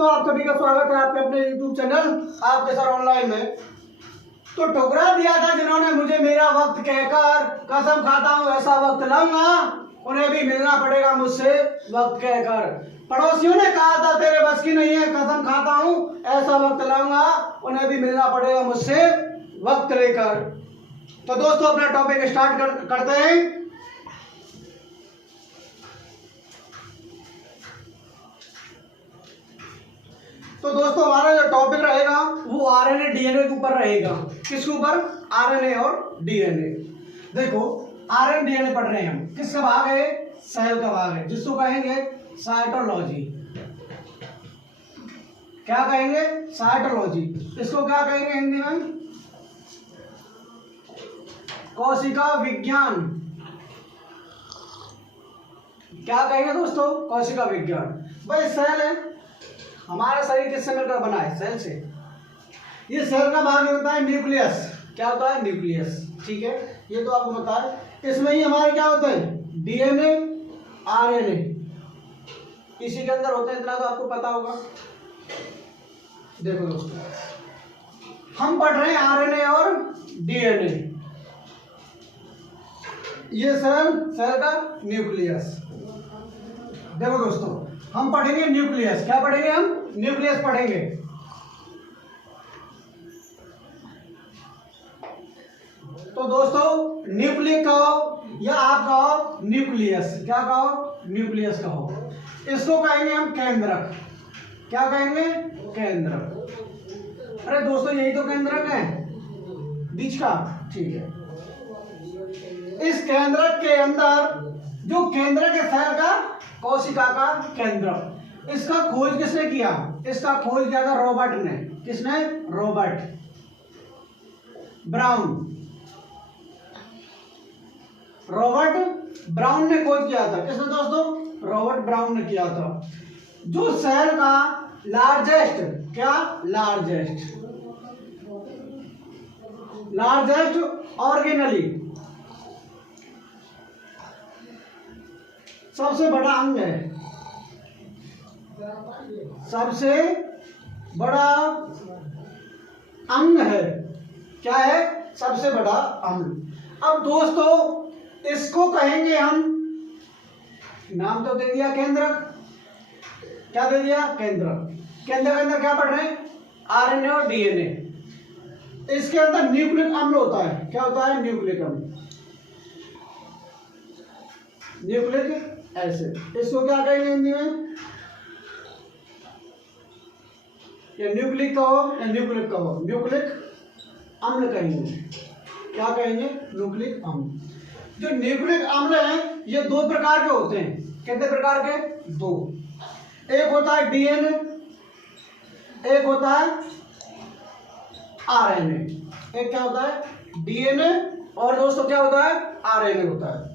दोस्तों, आप सभी का स्वागत है आपके अपने YouTube चैनल आपके सर ऑनलाइन में। तो ठुकरा दिया था जिन्होंने मुझे मेरा वक्त कहकर, कसम खाता हूँ ऐसा वक्त लाऊंगा उन्हें भी मिलना पड़ेगा मुझसे वक्त कहकर। पड़ोसियों ने कहा था तेरे बस की नहीं है, कसम खाता हूँ ऐसा वक्त लाऊंगा उन्हें भी मिलना पड़ेगा मुझसे वक्त लेकर। तो दोस्तों, अपना टॉपिक स्टार्ट करते हैं। तो दोस्तों, हमारा जो टॉपिक रहेगा वो आरएनए डीएनए के ऊपर रहेगा। किसके ऊपर? आरएनए और डीएनए। देखो, आरएनए डीएनए पढ़ रहे हैं हम। किसका भाग है? सेल का भाग है, जिसको कहेंगे साइटोलॉजी। क्या कहेंगे? साइटोलॉजी। इसको क्या कहेंगे हिंदी में? कोशिका विज्ञान। क्या कहेंगे दोस्तों? कोशिका विज्ञान। भाई सेल है, हमारा शरीर किससे मिलकर बना है? सेल से। ये सेल का भाग होता है न्यूक्लियस। क्या होता है? न्यूक्लियस। ठीक है, ये तो आपको पता है। इसमें ही हमारे क्या होते हैं? डीएनए, आरएनए इसी के अंदर होते हैं, इतना तो आपको पता होगा। देखो दोस्तों, हम पढ़ रहे हैं आरएनए और डीएनए। ये सेल का न्यूक्लियस। देखो दोस्तों, हम पढ़ेंगे न्यूक्लियस। क्या पढ़ेंगे हम? न्यूक्लियस पढ़ेंगे। तो दोस्तों, न्यूक्लियस कहो या आप कहो न्यूक्लियस। क्या कहो? न्यूक्लियस कहो। इसको कहेंगे हम केंद्रक। क्या कहेंगे? केंद्रक। अरे दोस्तों, यही तो केंद्रक है बीच का। ठीक है, इस केंद्रक के अंदर जो केंद्रक है सेल का, कोशिका का केंद्रक, इसका खोज किसने किया? इसका खोज किया था रॉबर्ट ने। किसने? Robert brown. रॉबर्ट ब्राउन ने खोज किया था। किसने दोस्तों? रॉबर्ट ब्राउन ने किया था। जो सेल का लार्जेस्ट, क्या? लार्जेस्ट ऑर्गेनली, सबसे बड़ा अंग है। सबसे बड़ा अंग है। क्या है? सबसे बड़ा अंग। अब दोस्तों, इसको कहेंगे हम, नाम तो दे दिया केंद्रक। क्या दे दिया? केंद्रक। केंद्र के अंदर क्या पढ़ रहे हैं? आरएनए और डीएनए। इसके अंदर न्यूक्लिक अम्ल होता है। क्या होता है? न्यूक्लिक अम्ल, न्यूक्लिक एसिड। इसको क्या कहेंगे हिंदी में? या न्यूक्लिक कहो या न्यूक्लिक कहो, न्यूक्लिक अम्ल कहेंगे। क्या कहेंगे? न्यूक्लिक अम्ल। जो न्यूक्लिक अम्ल है ये दो प्रकार के होते हैं। कितने प्रकार के? दो। एक होता है डीएनए, एक होता है आरएनए। एक क्या होता है? डीएनए, और दोस्तों क्या होता है? आरएनए होता है।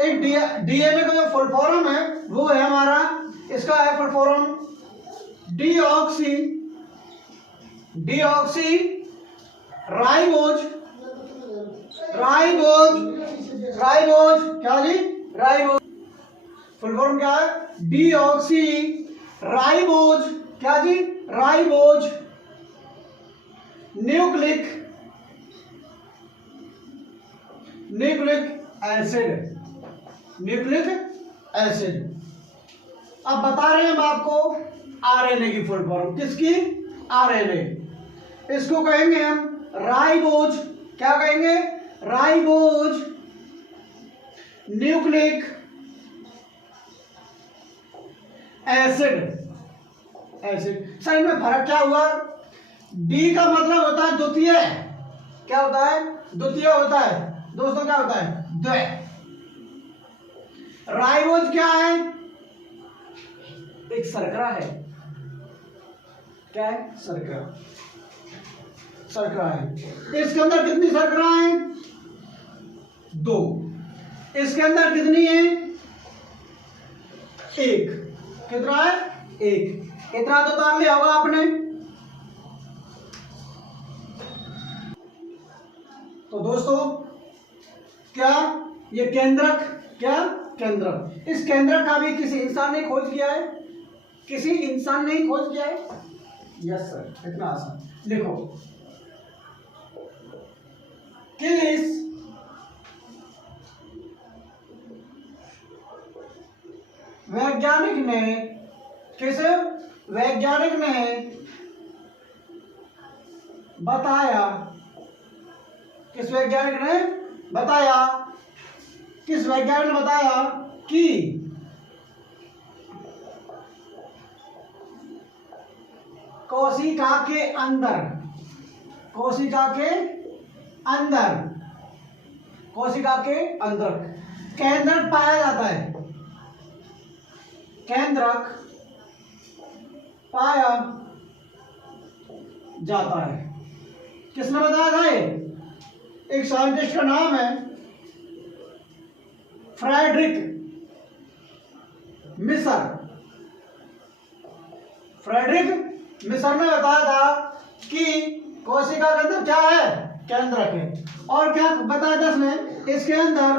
एक डीएनए का जो फुल फॉर्म है वो है हमारा, इसका है फुल फॉर्म डीऑक्सी राइबोज। क्या जी? राइबोज। फुल फॉर्म क्या है? Deoxy ribose. क्या जी? Ribose nucleic acid. अब बता रहे हैं हम आपको आरएनए की फुल फॉर्म। किसकी? आरएनए। इसको कहेंगे हम राइबोज। क्या कहेंगे? Ribose nucleic acid. सर, इनमें फर्क क्या हुआ? डी का मतलब होता है द्वितीय। क्या होता है? द्वितीय होता है दोस्तों। क्या होता है? द्वय। राइबोज क्या है? एक शर्करा है। क्या है? शर्करा है। इसके अंदर कितनी शर्करा है? दो। इसके अंदर कितनी है? एक। कितना है? एक। इतना तो तार लिया होगा आपने। तो दोस्तों, क्या ये केंद्रक, क्या केंद्रक, इस केंद्रक का भी किसी इंसान ने खोज किया है? किसी इंसान ने ही खोज किया है? यस सर, इतना आसान। लिखो, किस वैज्ञानिक ने बताया, किस वैज्ञानिक ने बताया कि कोशिका के अंदर केंद्रक पाया जाता है, किसने बताया था? ये एक साइंटिस्ट का नाम है फ्रेडरिक मिसर ने बताया था कि कोशिका के अंदर क्या है? केंद्रक है। और क्या बताया था इसने? इसके अंदर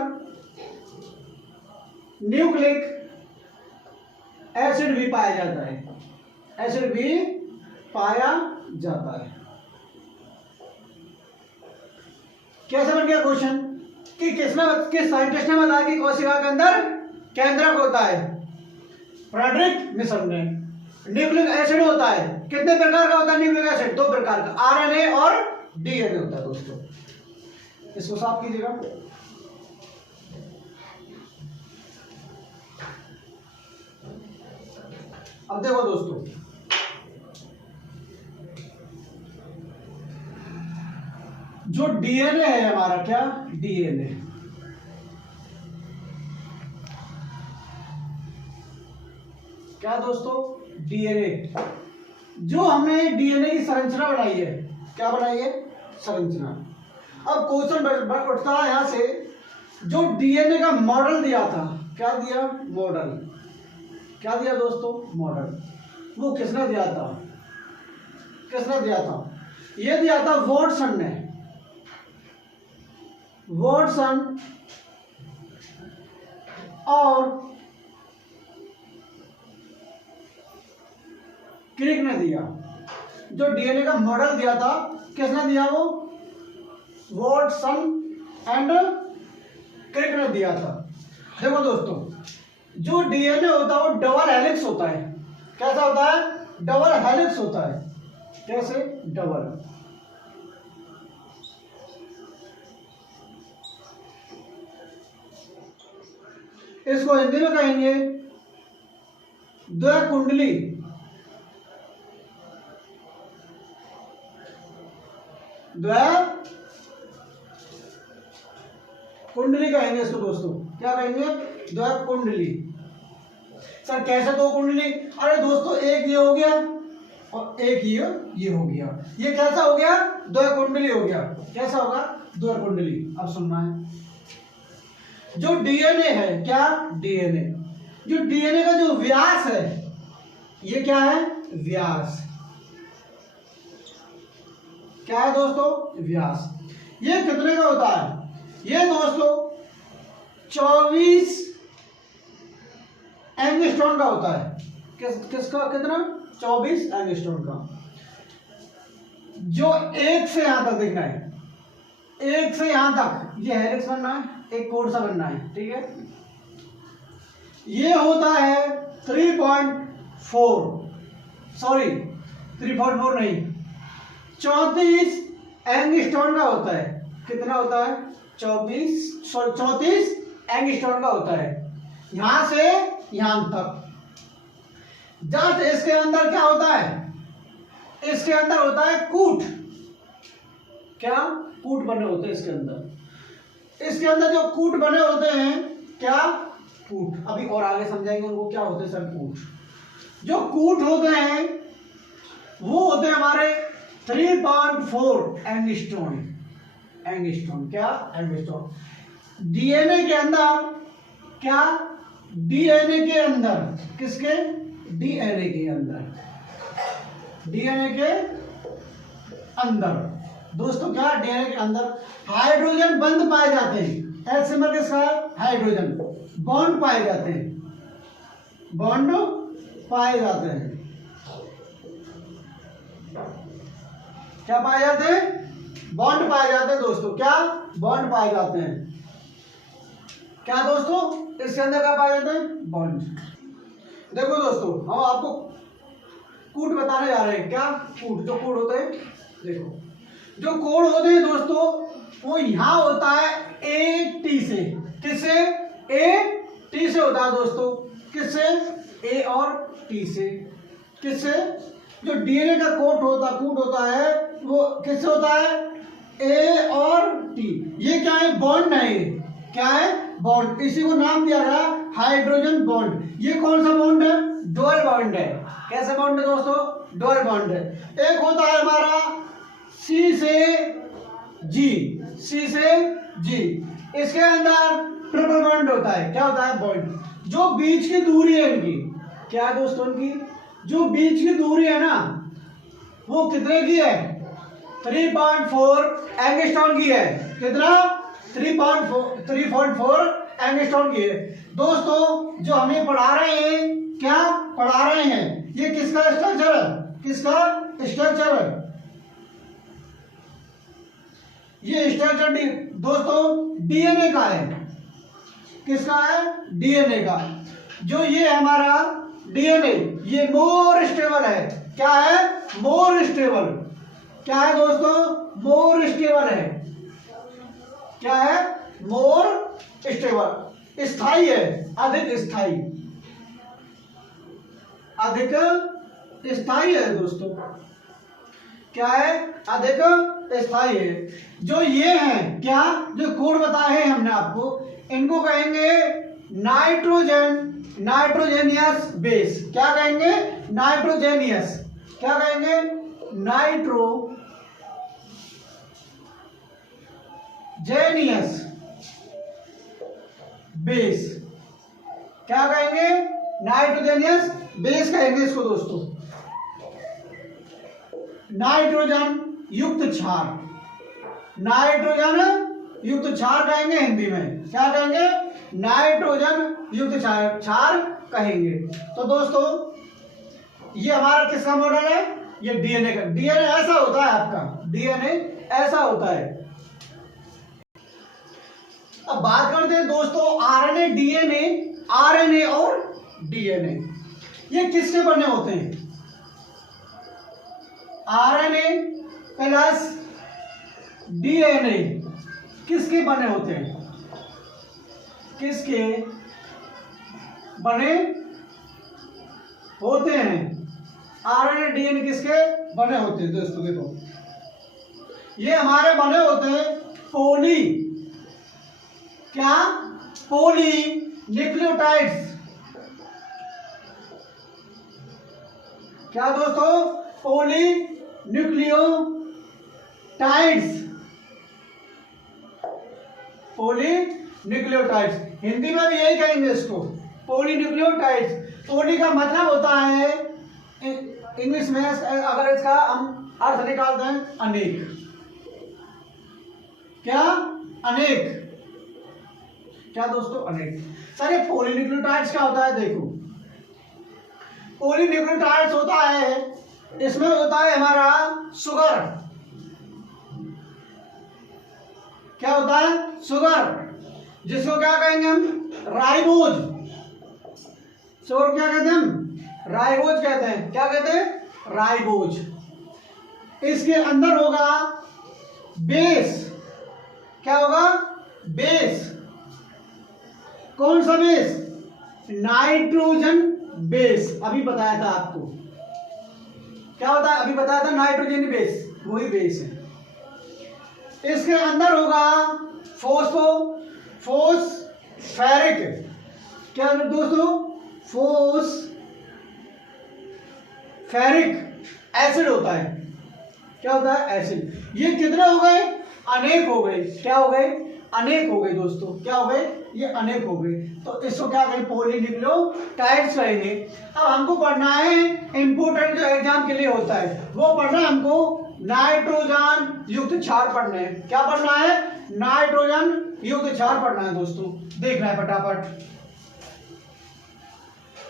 न्यूक्लिक एसिड भी पाया जाता है। कैसे बन गया क्वेश्चन कि किस साइंटिस्ट ने बताया कि कोशिका के अंदर केंद्रक होता है? फ्रेडरिक मिसर ने। न्यूक्लिक एसिड होता है, कितने प्रकार का होता है न्यूक्लिक एसिड? 2 प्रकार का, आरएनए और डीएनए होता है दोस्तों। इसको साफ कीजिएगा। अब देखो दोस्तों, जो डीएनए है हमारा, क्या डीएनए, क्या दोस्तों? डीएनए, जो हमने डीएनए की संरचना बनाई है, क्या बनाई है? संरचना। अब क्वेश्चन उठता है यहां से, जो डीएनए का मॉडल दिया था, क्या दिया? मॉडल। क्या दिया दोस्तों? मॉडल। वो किसने दिया था? ये दिया था वॉटसन ने। वॉटसन और क्रिक ने दिया। जो डीएनए का मॉडल दिया था, किसने दिया? वो वॉटसन एंड क्रिक ने दिया था। देखो दोस्तों, जो डीएनए होता है वो डबल हेलिक्स होता है। कैसा होता है? डबल हेलिक्स होता है। कैसे? डबल। इसको हिंदी में कहेंगे द्विकुंडली। द्विकुंडली कहेंगे इसको दोस्तों। क्या कहेंगे? द्विकुंडली। सर कैसे 2 कुंडली? अरे दोस्तों, एक ये हो गया और एक ये हो गया। ये कैसा हो गया? द्विकुंडली हो गया। कैसा होगा? द्विकुंडली। अब सुनना है, जो डीएनए है, क्या डीएनए, जो डीएनए का जो व्यास है, ये क्या है? व्यास। क्या है दोस्तों? व्यास। ये कितने का होता है? ये दोस्तों 24 एंगस्ट्रॉम का होता है। किसका? कितना? 24 एंगस्ट्रॉम का। जो एक से यहां तक देखना है, एक से यहां तक ये हेलिक्स बनना है, एक कोड सा बनना है, ठीक है। ये होता है 3.4 नहीं, 34 एंगस्ट्रॉम का होता है। कितना होता है? 34 एंगस्ट्रॉम का होता है, यहां से यहां तक। जस्ट इसके अंदर क्या होता है? इसके अंदर होता है कूट। क्या? कूट बने होते हैं इसके अंदर। इसके अंदर जो कूट बने होते हैं, क्या? कूट। अभी और आगे समझाएंगे उनको क्या होते हैं सर। कूट, जो कूट होते हैं वो होते हैं हमारे 3.4 एंगस्ट्रॉम। क्या? एंगस्ट्रॉम। डीएनए के अंदर, क्या? डीएनए के अंदर, किसके? डीएनए के अंदर दोस्तों, क्या? डीएनए के अंदर हाइड्रोजन बंध पाए जाते हैं। एच सिंबल किसका है? हाइड्रोजन। बॉन्ड पाए जाते हैं, बॉन्ड पाए जाते हैं। क्या पाए जाते हैं? बॉन्ड पाए जाते हैं दोस्तों। क्या? बॉन्ड पाए जाते हैं। क्या दोस्तों? इसके अंदर क्या पाए जाते हैं? बॉन्ड। देखो दोस्तों, हम आपको कूट बताने जा रहे हैं। क्या कूट? जो कोड होते हैं, देखो जो कोड होते हैं दोस्तों, वो यहां होता है ए टी से। किससे? ए टी से होता है दोस्तों। किससे? ए और टी से। किससे? जो डीएनए का कूट होता है वो किससे होता है? ए और टी। ये क्या है? बॉन्ड है। ये क्या है? बॉन्ड। इसी को नाम दिया गया हाइड्रोजन बॉन्ड। ये कौन सा बॉन्ड है? डुअल बॉन्ड है। कैसे बॉन्ड है दोस्तों? डुअल बॉन्ड है। एक होता है हमारा सी से जी। सी से जी। इसके अंदर ट्रिपल बॉन्ड होता है। क्या होता है? बॉन्ड। जो बीच की दूरी है इनकी, क्या है दोस्तों? इनकी जो बीच की दूरी है ना, वो कितने की है? 3.4 एंगस्ट्रॉम की है। कितना? 3.4 एंगस्ट्रॉम की है। दोस्तों जो हमें पढ़ा रहे हैं, क्या पढ़ा रहे हैं? ये किसका स्ट्रक्चर है? किसका स्ट्रक्चर है? ये स्ट्रक्चर दोस्तों डीएनए का है। किसका है? डीएनए का। जो ये हमारा डीएनए, ये मोर स्टेबल है। क्या है? More stable. क्या है दोस्तों? मोर स्टेबल है। क्या है? More stable. स्थायी है, अधिक स्थायी। अधिक स्थायी है दोस्तों। क्या है? अधिक स्थायी है। जो ये है, क्या जो कोड बताए हैं हमने आपको, इनको कहेंगे नाइट्रोजेनियस बेस। क्या कहेंगे? नाइट्रोजेनियस। क्या कहेंगे? नाइट्रोजेनियस बेस। क्या कहेंगे? नाइट्रोजेनियस बेस कहेंगे इसको दोस्तों। नाइट्रोजन युक्त क्षार। नाइट्रोजन युक्त क्षार कहेंगे हिंदी में। क्या कहेंगे? नाइट्रोजन युक्त क्षार कहेंगे। तो दोस्तों ये हमारा किसका मॉडल है? ये डीएनए का। डीएनए ऐसा होता है आपका। डीएनए ऐसा होता है। अब बात करते हैं दोस्तों आरएनए, डीएनए। आरएनए और डीएनए ये किसके बने होते हैं? आरएनए प्लस डीएनए किसके बने होते हैं? किसके बने होते हैं? आरएनए डीएनए किसके बने होते हैं दोस्तों? देखो ये हमारे बने होते हैं पोली। क्या? पोली न्यूक्लियोटाइड्स। क्या दोस्तों? पोली न्यूक्लियोटाइड्स। पोली न्यूक्लियोटाइड्स हिंदी में भी यही कहेंगे इसको, पोली न्यूक्लियोटाइड्स। पोली का मतलब होता है इंग्लिश में, अगर इसका हम अर्थ निकालते हैं, अनेक। क्या? अनेक। क्या दोस्तों? अनेक। सर ये पॉलीन्यूक्लियोटाइड्स क्या होता है? देखो पॉलीन्यूक्लियोटाइड्स होता है, इसमें होता है हमारा शुगर। क्या होता है? शुगर, जिसको क्या कहेंगे हम? राइबोज। शुगर क्या कहते हैं हम? राइबोज कहते हैं। क्या कहते हैं? राइबोज। इसके अंदर होगा बेस। क्या होगा? बेस। कौन सा बेस? Nitrogen base. अभी बताया था आपको। क्या होता है? अभी बताया था नाइट्रोजन बेस, वही बेस है। इसके अंदर होगा फोस्फेरिक। क्या दोस्तों? फोस्फेरिक एसिड होता है। क्या होता है? एसिड। ये कितने हो गए? अनेक हो गए। क्या हो गए? अनेक हो गए दोस्तों। क्या हो गए? ये अनेक हो गए। तो इसको क्या कहेंगे? पॉलीन्यूक्लियोटाइड्स कहेंगे। अब हमको पढ़ना है इंपोर्टेंट जो एग्जाम के लिए होता है, वो पढ़ना है हमको नाइट्रोजन युक्त क्षार पढ़ना है। क्या पढ़ना है? नाइट्रोजन युक्त क्षार पढ़ना है दोस्तों। देखना है फटाफट।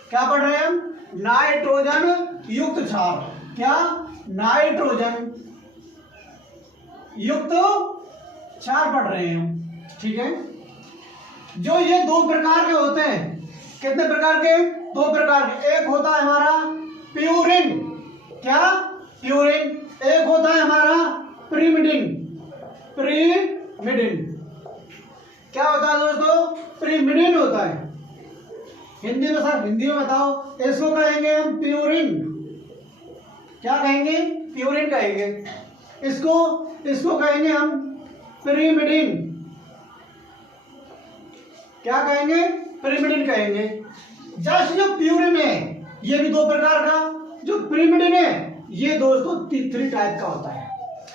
क्या पढ़ रहे हैं हम? नाइट्रोजन युक्त क्षार। क्या? नाइट्रोजन युक्त क्षार पढ़ रहे हैं हम। ठीक है, जो ये दो प्रकार के होते हैं। कितने प्रकार के? दो प्रकार के। एक होता है हमारा प्यूरिन। क्या? प्यूरिन। एक होता है हमारा प्रीमिडिन। प्रीमिडिन क्या होता है दोस्तों? प्रीमिडिन होता है। हिंदी में सर, हिंदी में बताओ। इसको कहेंगे हम प्यूरिन। क्या कहेंगे? प्यूरिन कहेंगे। इसको कहेंगे हम प्रीमिडिन। क्या कहेंगे? प्रीमिडिन कहेंगे। जस्ट जो प्यूरिन है ये भी दो प्रकार का, जो प्रीमिडिन है ये दोस्तों 3 टाइप का होता है।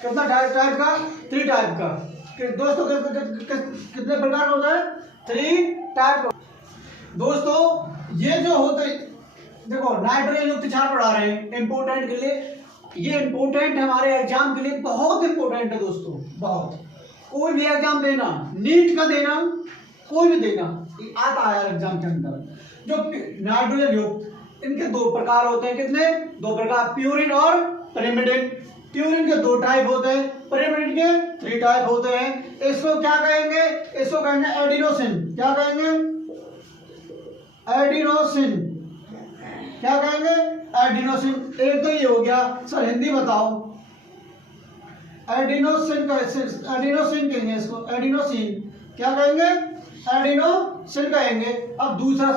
कितना टाइप का? 3 टाइप का। दोस्तों कितने प्रकार का होता है? 3 टाइप। दोस्तों ये जो होते, देखो नाइट्रोजन युक्त क्षार पढ़ा रहे हैं इंपोर्टेंट के लिए। ये इंपोर्टेंट हमारे एग्जाम के लिए बहुत इंपोर्टेंट है दोस्तों, बहुत। कोई भी एग्जाम देना, नीट का देना, कोई भी देना, आता है एग्जाम के अंदर। जो नाइट्रोजन युक्त, इनके 2 प्रकार होते हैं। कितने? 2 प्रकार, प्यूरिन और प्रीमिडिन। प्यूरिन के 2 टाइप होते हैं, प्रीमिडिन के 3 टाइप होते हैं। इसको क्या कहेंगे? इसको कहेंगे एडिनोसिन। क्या कहेंगे? एडिनोसिन। क्या कहेंगे? एडिनोसिन। एक तो ये हो गया। सर हिंदी बताओ। एडिनोसिन का, एडिनोसिन कहेंगे इसको, एडिनोसिन। क्या कहेंगे? एडिनोसिन कहेंगे। अब दूसरा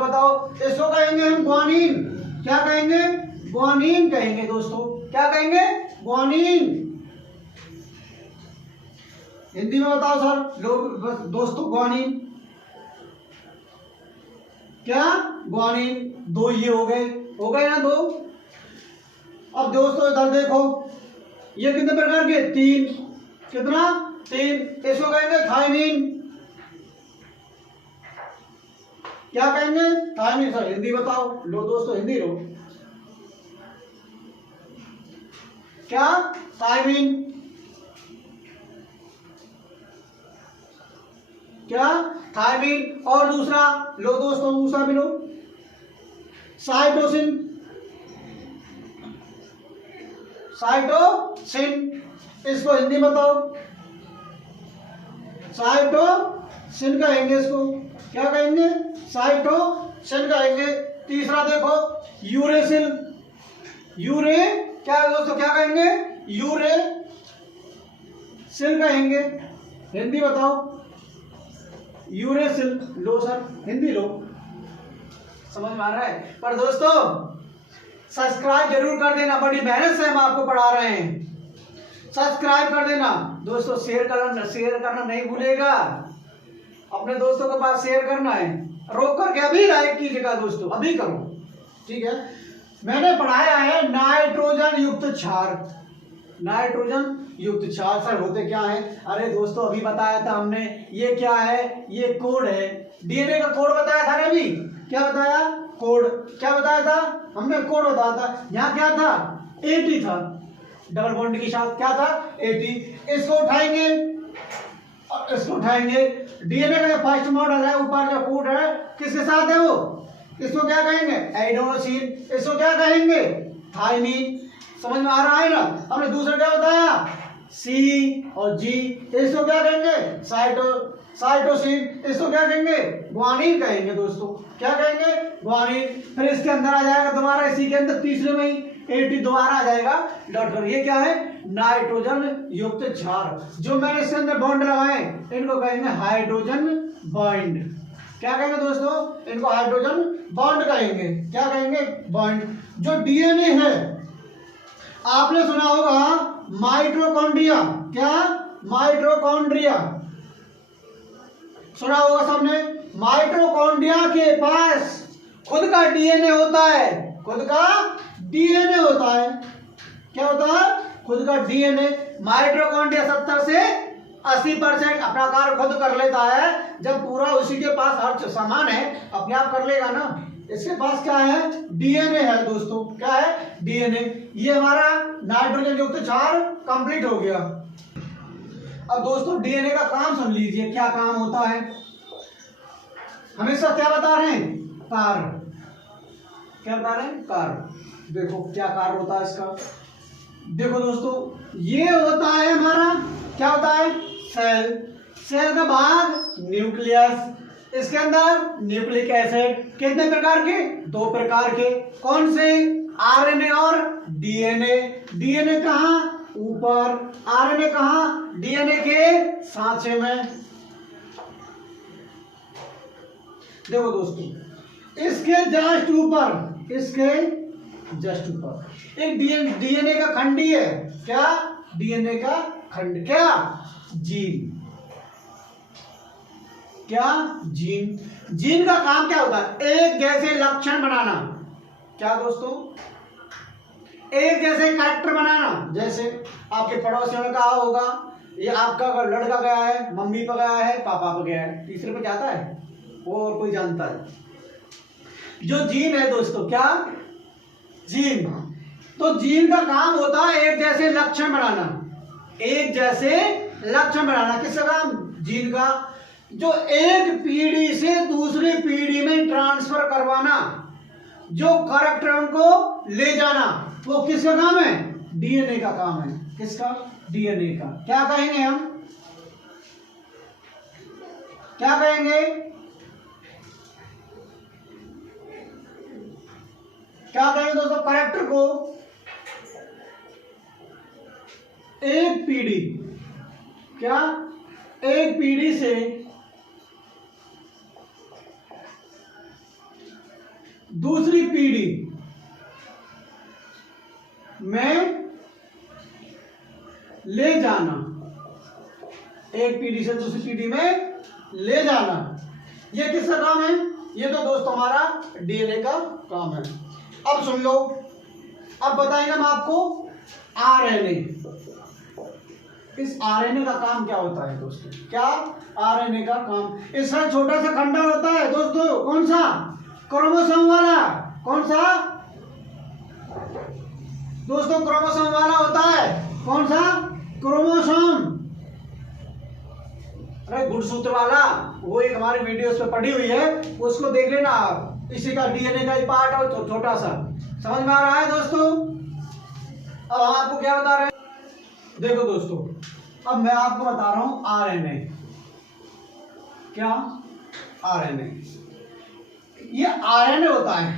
बताओ। इसको कहेंगे हम ग्वानिन। क्या कहेंगे? ग्वानिन कहेंगे दोस्तों। क्या कहेंगे? ग्वानिन। हिंदी में बताओ सर लोग दोस्तों। ग्वानिन। क्या? ग्वानिन। 2 ये हो गए ना 2। अब दोस्तों इधर देखो, ये कितने प्रकार के? 3। कितना? 3। इसको कहेंगे थायमिन। क्या कहेंगे? थायमिन। सर हिंदी बताओ। लो दोस्तों हिंदी लो। क्या? थायमिन। क्या? थायमिन। और दूसरा लो दोस्तों, दूसरा भी लो, साइटोसिन। साइटोसिन। इसको हिंदी बताओ। साइटोसिन कहेंगे इसको। क्या कहेंगे? साइटोसिन कहेंगे। तीसरा देखो यूरेसिल। क्या है दोस्तों? क्या कहेंगे? यूरेसिल कहेंगे। हिंदी बताओ। यूरेसिल। लो सर हिंदी लो। समझ में आ रहा है? पर दोस्तों सब्सक्राइब जरूर कर देना, बड़ी मेहनत से हम आपको पढ़ा रहे हैं। सब्सक्राइब कर देना दोस्तों। शेयर करना नहीं भूलेगा। अपने दोस्तों के पास शेयर करना है। रोक करके अभी लाइक कीजिएगा दोस्तों, अभी करो। ठीक है, मैंने पढ़ाया है नाइट्रोजन युक्त क्षार। नाइट्रोजन युक्त क्षार सर होते क्या है? अरे दोस्तों अभी बताया था हमने। ये क्या है? ये कोड है। डीएनए का कोड बताया था ना अभी। क्या बताया? कोड। क्या बताया था हमने? कोड बताया था। यहाँ क्या था? 80 था। डबल बॉन्ड के साथ क्या था? 80। इसको उठाएंगे, इसको उठाएंगे। डीएनए का फर्स्ट मॉडल है, ऊपर जो कोड है किसके साथ है वो? इसको क्या कहेंगे? एडेनोसिन। इसको क्या कहेंगे? थायमिन। समझ में आ रहा है ना? हमने दूसरा क्या बताया? सी और जी। इसको क्या कहेंगे? साइटोसिन। इसको क्या कहेंगे? ग्वानिन कहेंगे दोस्तों। क्या कहेंगे? ग्वानिन। फिर इसके अंदर आ जाएगा दोबारा, इसी के अंदर तीसरे में ही 80 दोबारा आ जाएगा डॉट कर। ये क्या है? नाइट्रोजन युक्त क्षार। जो मैंने इसके अंदर बॉन्ड लगाए इनको कहेंगे हाइड्रोजन बॉन्ड। क्या कहेंगे दोस्तों? इनको हाइड्रोजन बॉन्ड कहेंगे। क्या कहेंगे? बॉन्ड। जो डीएनए है आपने सुना होगा माइटोकॉन्ड्रिया। क्या? माइटोकॉन्ड्रिया सुना होगा सबने। माइटोकॉन्ड्रिया के पास खुद का डीएनए होता है। खुद का डीएनए होता है। क्या होता है? खुद का डीएनए। माइटोकॉन्ड्रिया 70 से 80% अपना कार्य खुद कर लेता है। जब पूरा उसी के पास हर सामान है, अपने आप कर लेगा ना। इसके पास क्या है? डीएनए है दोस्तों। क्या है? डीएनए। ये हमारा नाइट्रोजन युक्त क्षार कंप्लीट हो गया। अब दोस्तों डीएनए का काम समझ लीजिए, क्या काम होता है। हमेशा क्या बता रहे हैं? तार। क्या बता रहे हैं, कार्ब। देखो क्या कार्ब होता है इसका, देखो दोस्तों ये होता है हमारा, क्या होता है, सेल। सेल का भाग न्यूक्लियस, इसके अंदर न्यूक्लिक एसिड, कितने प्रकार के, 2 प्रकार के। कौन से, आरएनए और डीएनए। डीएनए कहाँ, ऊपर, आरएनए कहाँ, डीएनए के सांचे में। देखो दोस्तों इसके जस्ट ऊपर, इसके जस्ट ऊपर एक डीएनए का खंड ही है, क्या, डीएनए का खंड, क्या, जीन। क्या, जीन। जीन का काम क्या होता है, एक जैसे लक्षण बनाना। क्या दोस्तों, एक जैसे कैरेक्टर बनाना। जैसे आपके पड़ोसियों ने कहा होगा, ये आपका लड़का गया है, मम्मी पे गया है, पापा पे गया है, तीसरे पे जाता है वो, और कोई जानता है। जो जीन है दोस्तों, क्या, जीन। तो जीन का काम होता है एक जैसे लक्षण बनाना, एक जैसे लक्षण बनाना। किसका काम, जीन का। जो एक पीढ़ी से दूसरी पीढ़ी में ट्रांसफर करवाना, जो कैरेक्टर को ले जाना, वो किसका काम है, डीएनए का काम है। किसका, डीएनए का। क्या कहेंगे हम, क्या कहेंगे, क्या कहेंगे दोस्तों, कैरेक्टर को एक पीढ़ी, क्या, एक पीढ़ी से दूसरी पीढ़ी में ले जाना, एक पीढ़ी से दूसरी पीढ़ी में ले जाना, ये किसका काम है, ये तो दोस्तों हमारा डीएनए का काम है। अब सुन लो, अब बताएंगे हम आपको आरएनए। इस आरएनए का काम क्या होता है दोस्तों, क्या, आरएनए का काम, इसका छोटा सा खंडर होता है दोस्तों, कौन सा, क्रोमोसोम वाला। कौन सा दोस्तों, क्रोमोसोम वाला होता है। कौन सा, क्रोमोसोम। अरे गुणसूत्र वाला, वो एक हमारे वीडियोस पे पड़ी हुई है, उसको देख लेना आप। इसी का डीएनए का एक पार्ट है, तो छोटा सा। समझ में आ रहा है दोस्तों। अब हम आपको क्या बता रहे हैं, देखो दोस्तों अब मैं आपको बता रहा हूं आरएनए। क्या, आरएनए। ये आरएनए होता है,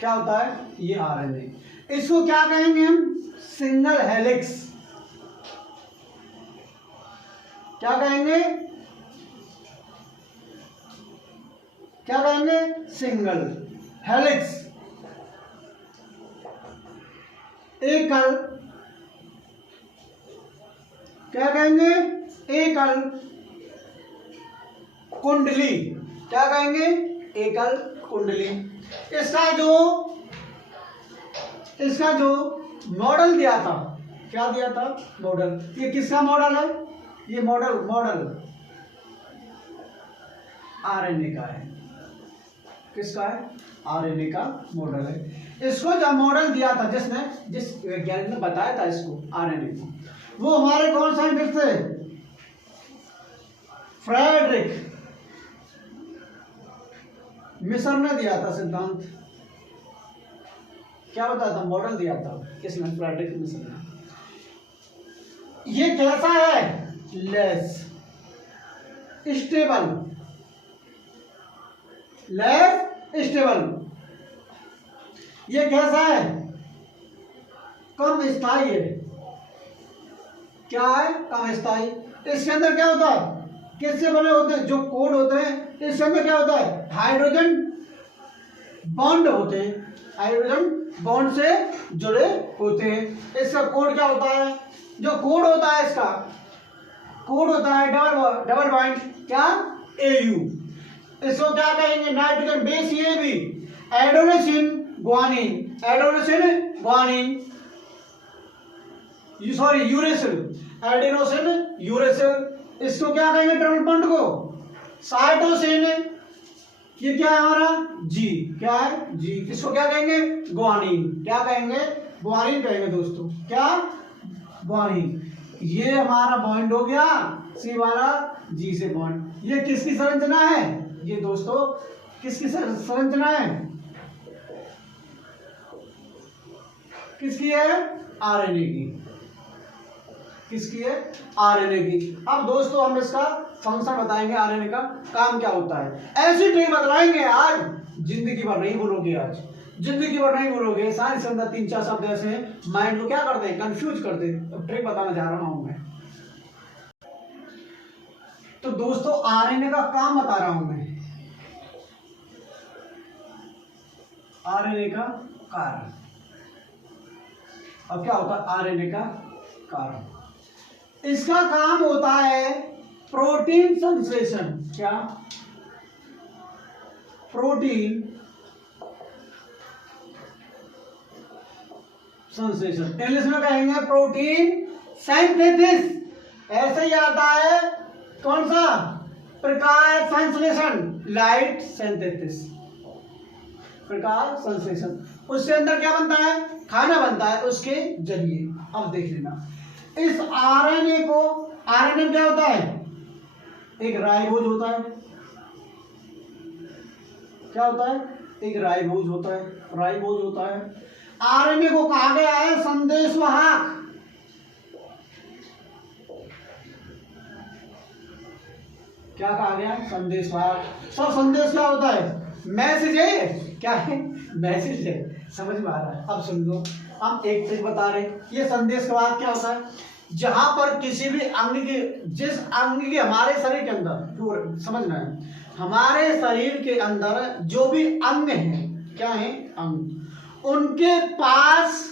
क्या होता है, ये आरएनए। इसको क्या कहेंगे हम, सिंगल हेलिक्स। क्या कहेंगे, क्या कहेंगे, सिंगल हेलिक्स। एकल, क्या कहेंगे, एकल कुंडली। क्या कहेंगे, एकल कुंडली। इसका जो मॉडल दिया था, क्या दिया था, मॉडल। ये किसका मॉडल है, ये मॉडल आरएनए का है। किसका है, आरएनए का मॉडल है। इसको जब मॉडल दिया था, जिस वैज्ञानिक ने बताया था इसको, आरएनए को, वो हमारे कौन साइंटिस्ट थे, फ्रेडरिक मिसर ने दिया था सिद्धांत। क्या बताया था, मॉडल दिया था, किसने, फ्रेडरिक मिसर ने। ये कैसा है, लेस स्टेबल, लेस स्टेबल। ये कैसा है, कम स्थायी है। क्या है, कम स्थायी। इसके अंदर क्या होता है, किससे बने होते हैं, जो कोड होते हैं, इसके अंदर क्या होता है, हाइड्रोजन बॉन्ड होते हैं, हाइड्रोजन बॉन्ड से जुड़े होते हैं। इसका कोड क्या होता है, जो कोड होता है, इसका कोड होता है डबल बॉन्ड, क्या, AU। इसको क्या कहेंगे, नाइट्रोजन बेस, ये भी adenosine guanine, adenosine guanine, sorry uracil, adenosine uracil. इसको क्या कहेंगे, ट्रिपल बॉन्ड को साइटोसिन। ये क्या है हमारा, G, क्या है, G। इसको क्या कहेंगे, ग्वानिन। क्या कहेंगे, ग्वानिन कहेंगे दोस्तों। क्या, ग्वानिन। ये हमारा बॉन्ड हो गया C वाला G से बॉन्ड। ये किसकी संरचना है, ये दोस्तों किसकी संरचना है, किसकी है? आरएनए की। किसकी है? आरएनए की। अब दोस्तों हम इसका फंक्शन बताएंगे, आरएनए का काम क्या होता है। ऐसी ट्रिक बतलाएंगे आज, जिंदगी भर नहीं भूलोगे। आज जिंदगी भर नहीं भूलोगे। साइंस के अंदर 3-4 शब्द ऐसे हैं माइंड को क्या करते हैं, कंफ्यूज करते हैं। अब ट्रिक बताना जा रहा हूं मैं। तो दोस्तों आरएनए का काम बता रहा हूं मैं। आरएनए का कार्य। अब क्या होता है आरएनए का कार्य? इसका काम होता है प्रोटीन संश्लेषण। क्या? प्रोटीन संश्लेषण। इंग्लिश में कहेंगे प्रोटीन सिंथेसिस। ऐसे ही आता है कौन सा? प्रकाश संश्लेषण, लाइट सिंथेसिस। प्रकाश संश्लेषण। उसके अंदर क्या बनता है? खाना बनता है उसके जरिए। अब देख लेना इस आरएनए को। आरएनए क्या होता है? एक राइबोज होता है। क्या होता है? एक राइबोज होता है। राइबोज होता है। आरएनए को कहा गया है संदेशवाहक। क्या कहा गया? संदेशवाहक। सब संदेश क्या होता है? मैसेज है। क्या है? मैसेज है। समझ में आ रहा है? अब सुन लो, हम एक ट्रिक बता रहे हैं। ये संदेश के बाद क्या होता है? जहां पर किसी भी अंग के, जिस अंग के हमारे शरीर के अंदर, समझना है, हमारे शरीर के अंदर जो भी अंग है, क्या है? अंग। उनके पास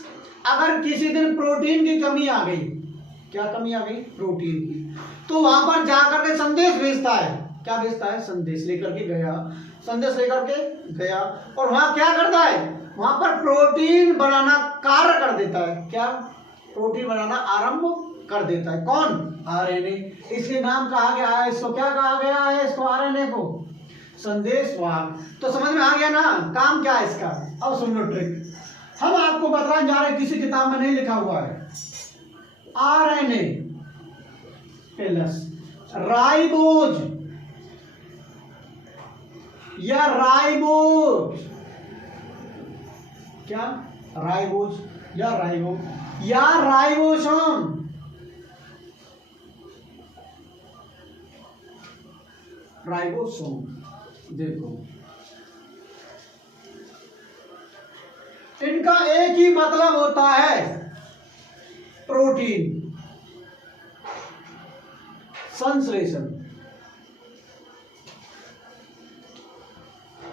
अगर किसी दिन प्रोटीन की कमी आ गई, क्या कमी आ गई? प्रोटीन की, तो वहां पर जाकर के संदेश भेजता है। क्या भेजता है? संदेश लेकर के गया। संदेश लेकर के गया और वहां क्या करता है? वहां पर प्रोटीन बनाना कार्य कर देता है। क्या? प्रोटीन बनाना आरंभ कर देता है। कौन? आरएनए। इसलिए नाम कहा गया है इसको। क्या कहा गया है इसको? आरएनए को संदेशवाहक। तो समझ में आ गया ना काम क्या है इसका? अब सुन लो ट्रिक। हम आपको बताने जा रहे हैं, किसी किताब में नहीं लिखा हुआ है। आरएनए प्लस राइबोज या राइबोज। क्या? राइबोज या राइबोज या राइबोसोम। राइबोसोम। देखो इनका एक ही मतलब होता है, प्रोटीन संश्लेषण।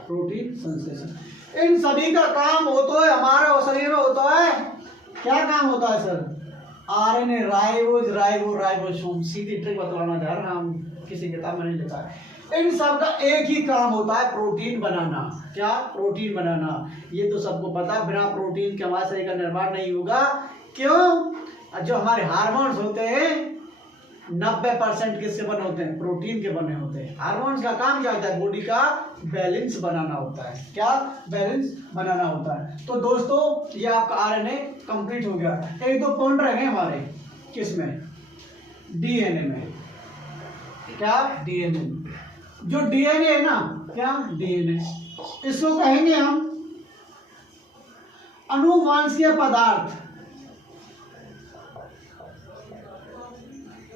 प्रोटीन संश्लेषण। इन सभी का काम होता है हमारे शरीर में होता है। क्या काम होता है सर? RNA, ribose, ribosome. सीधी ट्रिक बतलाना चाह रहा हूं, किसी किताब में नहीं लिखा है। इन सब का एक ही काम होता है, प्रोटीन बनाना। क्या? प्रोटीन बनाना। ये तो सबको पता, बिना प्रोटीन के हमारे शरीर का निर्माण नहीं होगा। क्यों? जो हमारे हार्मोन्स होते हैं 90% किससे बने होते हैं? प्रोटीन के बने होते हैं। हार्मोन्स का काम क्या होता है? बॉडी का बैलेंस बनाना होता है। क्या? बैलेंस बनाना होता है। तो दोस्तों ये आपका आरएनए कंप्लीट हो गया। एक दो पॉइंट रह गए हमारे, किसमें? डीएनए में। क्या? डीएनए। जो डीएनए है ना, क्या? डीएनए, इसको कहेंगे हम अनुवांशिक पदार्थ।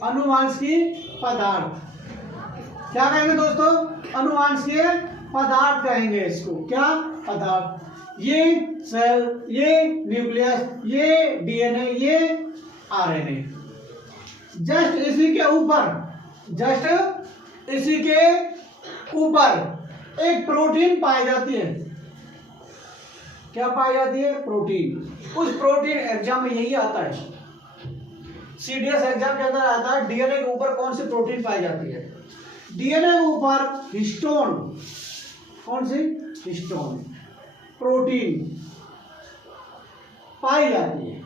अनुवांशिक पदार्थ क्या कहेंगे दोस्तों? अनुवांशिक पदार्थ कहेंगे इसको। क्या? पदार्थ। ये सेल, ये न्यूक्लियस, ये डीएनए, ये आरएनए। जस्ट इसी के ऊपर, जस्ट इसी के ऊपर एक प्रोटीन पाई जाती है। क्या पाई जाती है? प्रोटीन। उस प्रोटीन एग्जाम में यही आता है, सीडीएस एग्जाम के अंदर आता है, डीएनए के ऊपर कौन सी प्रोटीन पाई जाती है? डीएनए के ऊपर हिस्टोन। कौन सी? हिस्टोन प्रोटीन पाई जाती है।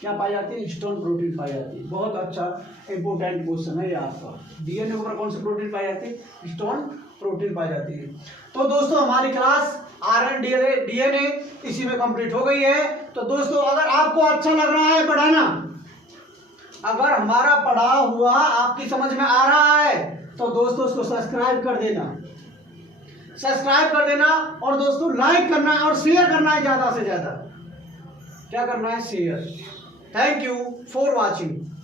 क्या पाई जाती है? हिस्टोन प्रोटीन पाई जाती है। बहुत अच्छा इंपोर्टेंट क्वेश्चन है ये आपका। डीएनए के ऊपर कौन सी प्रोटीन पाई जाती है? हिस्टोन प्रोटीन पाई जाती है। तो दोस्तों हमारी क्लास आरएनए डीएनए इसी में कंप्लीट हो गई है। तो दोस्तों अगर आपको अच्छा लग रहा है पढ़ाना, अगर हमारा पढ़ा हुआ आपकी समझ में आ रहा है, तो दोस्तों उसको सब्सक्राइब कर देना। सब्सक्राइब कर देना और दोस्तों लाइक करना है और शेयर करना है ज़्यादा से ज़्यादा। क्या करना है? Share. Thank you for watching.